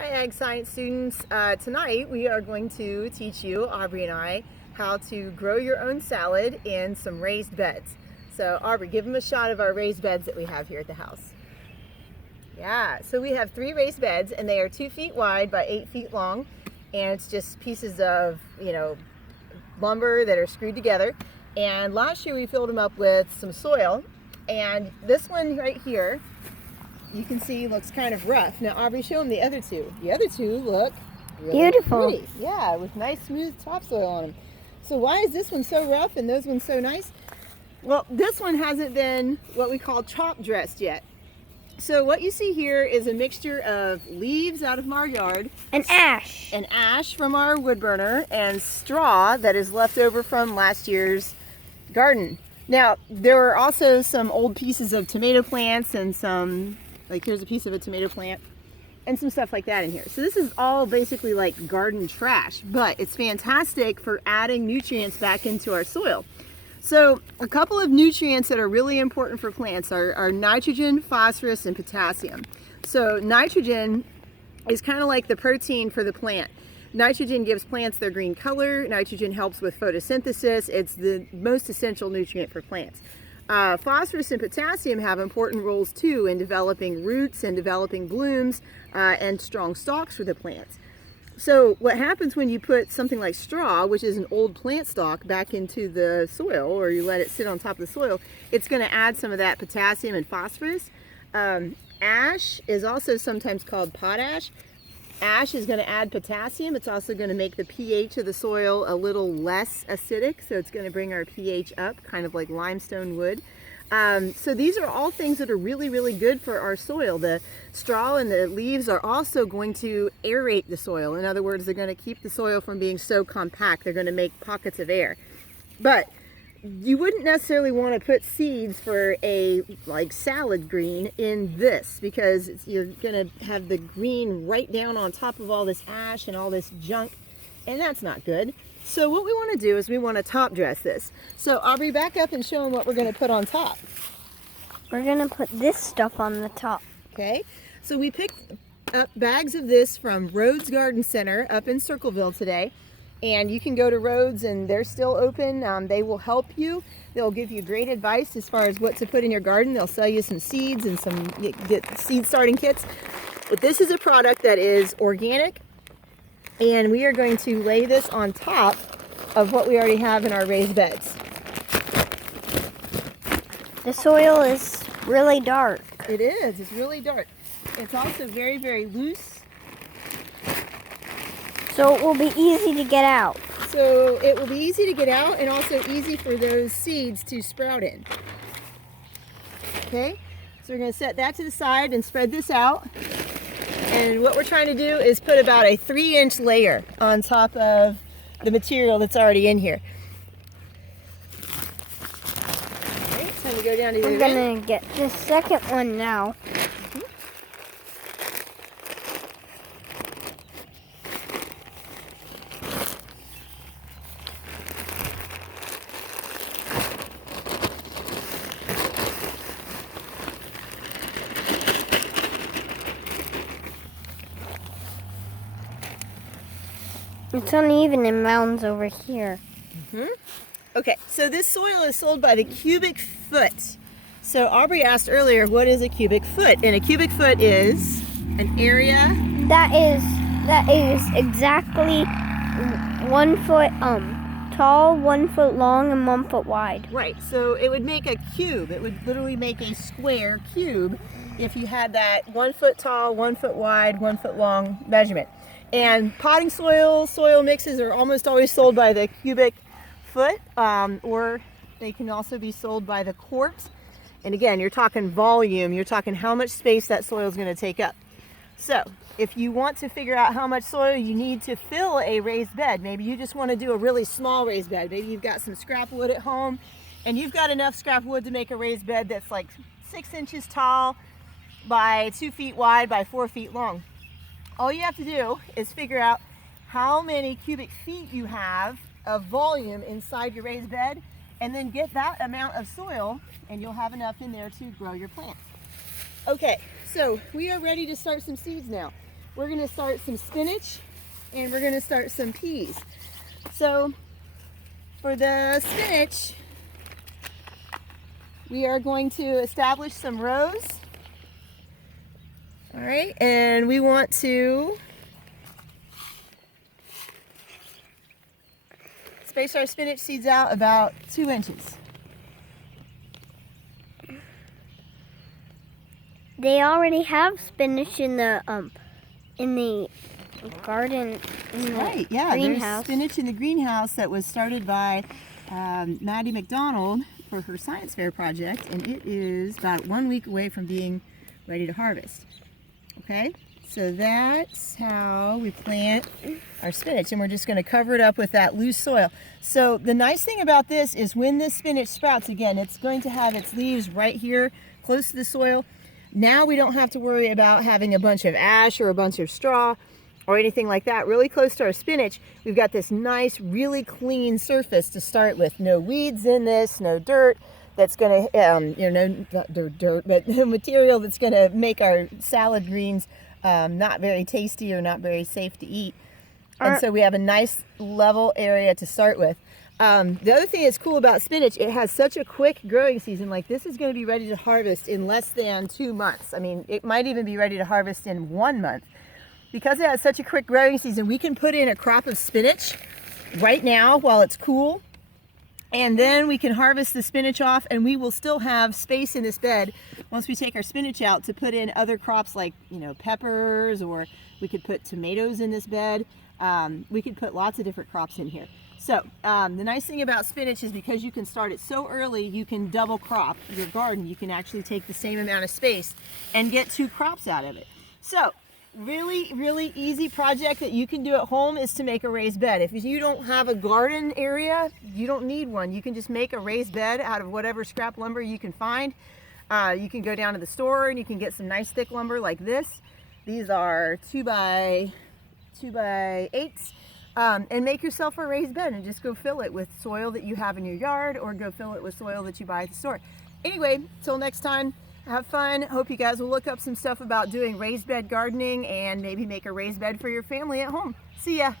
Hi Ag Science students. Tonight we are going to teach you, Aubrey and I, how to grow your own salad in some raised beds. So Aubrey, give them a shot of our raised beds that we have here at the house. Yeah, so we have 3 raised beds and they are 2 feet wide by 8 feet long, and it's just pieces of, lumber that are screwed together. And last year we filled them up with some soil, and this one right here you can see looks kind of rough. Now Aubrey, show them the other two. The other two look really beautiful. Pretty. Yeah, with nice smooth topsoil on them. So why is this one so rough and those ones so nice? Well, this one hasn't been what we call chop dressed yet. So what you see here is a mixture of leaves out of our yard, and ash from our wood burner, and straw that is left over from last year's garden. Now there are also some old pieces of tomato plants and some, like here's a piece of a tomato plant and some stuff like that in here. So this is all basically like garden trash, but it's fantastic for adding nutrients back into our soil. So a couple of nutrients that are really important for plants are nitrogen, phosphorus, and potassium. So nitrogen is kind of like the protein for the plant. Nitrogen gives plants their green color. Nitrogen helps with photosynthesis. It's the most essential nutrient for plants. Phosphorus and potassium have important roles too in developing roots and developing blooms and strong stalks for the plants. So what happens when you put something like straw, which is an old plant stalk, back into the soil, or you let it sit on top of the soil, it's going to add some of that potassium and phosphorus. Ash is also sometimes called potash. Ash is going to add potassium. It's also going to make the pH of the soil a little less acidic, so it's going to bring our pH up, kind of like limestone would. So these are all things that are really, really good for our soil. The straw and the leaves are also going to aerate the soil. In other words, they're going to keep the soil from being so compact. They're going to make pockets of air. But you wouldn't necessarily want to put seeds for a salad green in this, because you're going to have the green right down on top of all this ash and all this junk, and that's not good. So what we want to do is we want to top dress this. So Aubrey, back up and show them what we're going to put on top. We're going to put this stuff on the top. Okay, so we picked up bags of this from Rhodes Garden Center up in Circleville today. And you can go to Rhodes and they're still open. They will help you. They'll give you great advice as far as what to put in your garden. They'll sell you some seeds and get seed starting kits. But this is a product that is organic, and we are going to lay this on top of what we already have in our raised beds. The soil is really dark. It is. It's really dark. It's also very, very loose. So it will be easy to get out. So it will be easy to get out, and also easy for those seeds to sprout in. Okay, so we're going to set that to the side and spread this out. And what we're trying to do is put about a 3-inch layer on top of the material that's already in here. Okay, it's time to go down to the I'm going to get the second one now. It's uneven in mounds over here. Okay, so this soil is sold by the cubic foot. So Aubrey asked earlier, what is a cubic foot? And a cubic foot is an area that is exactly 1 foot tall, 1 foot long, and 1 foot wide. Right, so it would make a cube. It would literally make a square cube if you had that 1 foot tall, 1 foot wide, 1 foot long measurement. And potting soil mixes are almost always sold by the cubic foot, or they can also be sold by the quart. And again, you're talking volume, you're talking how much space that soil is going to take up. So if you want to figure out how much soil you need to fill a raised bed, maybe you just want to do a really small raised bed. Maybe you've got some scrap wood at home and you've got enough scrap wood to make a raised bed that's like 6 inches tall by 2 feet wide by 4 feet long. All you have to do is figure out how many cubic feet you have of volume inside your raised bed, and then get that amount of soil, and you'll have enough in there to grow your plants. Okay, so we are ready to start some seeds now. we're gonna start some spinach and we're gonna start some peas. So for the spinach, we are going to establish some rows. All right, and we want to space our spinach seeds out about 2 inches. They already have spinach in the garden, in the Right, yeah, greenhouse. there's spinach in the greenhouse that was started by Maddie McDonald for her science fair project, and it is about 1 week away from being ready to harvest. Okay, so that's how we plant our spinach, and we're just going to cover it up with that loose soil. So the nice thing about this is when this spinach sprouts, again, it's going to have its leaves right here close to the soil. Now we don't have to worry about having a bunch of ash or a bunch of straw or anything like that. Really close to our spinach, we've got this nice, really clean surface to start with. No weeds in this, no dirt that's going to, not dirt, but no material that's going to make our salad greens not very tasty or not very safe to eat. And so we have a nice level area to start with. The other thing that's cool about spinach, it has such a quick growing season. Like this is going to be ready to harvest in less than 2 months. I mean, it might even be ready to harvest in 1 month. Because it has such a quick growing season, we can put in a crop of spinach right now while it's cool. And then we can harvest the spinach off, and we will still have space in this bed once we take our spinach out to put in other crops like, peppers, or we could put tomatoes in this bed. We could put lots of different crops in here. So the nice thing about spinach is because you can start it so early, you can double crop your garden. You can actually take the same amount of space and get 2 crops out of it. So really, really easy project that you can do at home is to make a raised bed. If you don't have a garden area, you don't need one. You can just make a raised bed out of whatever scrap lumber you can find. You can go down to the store and you can get some nice thick lumber like this. These are 2x8s. And make yourself a raised bed and just go fill it with soil that you have in your yard, or go fill it with soil that you buy at the store. Anyway, till next time, have fun. Hope you guys will look up some stuff about doing raised bed gardening and maybe make a raised bed for your family at home. See ya.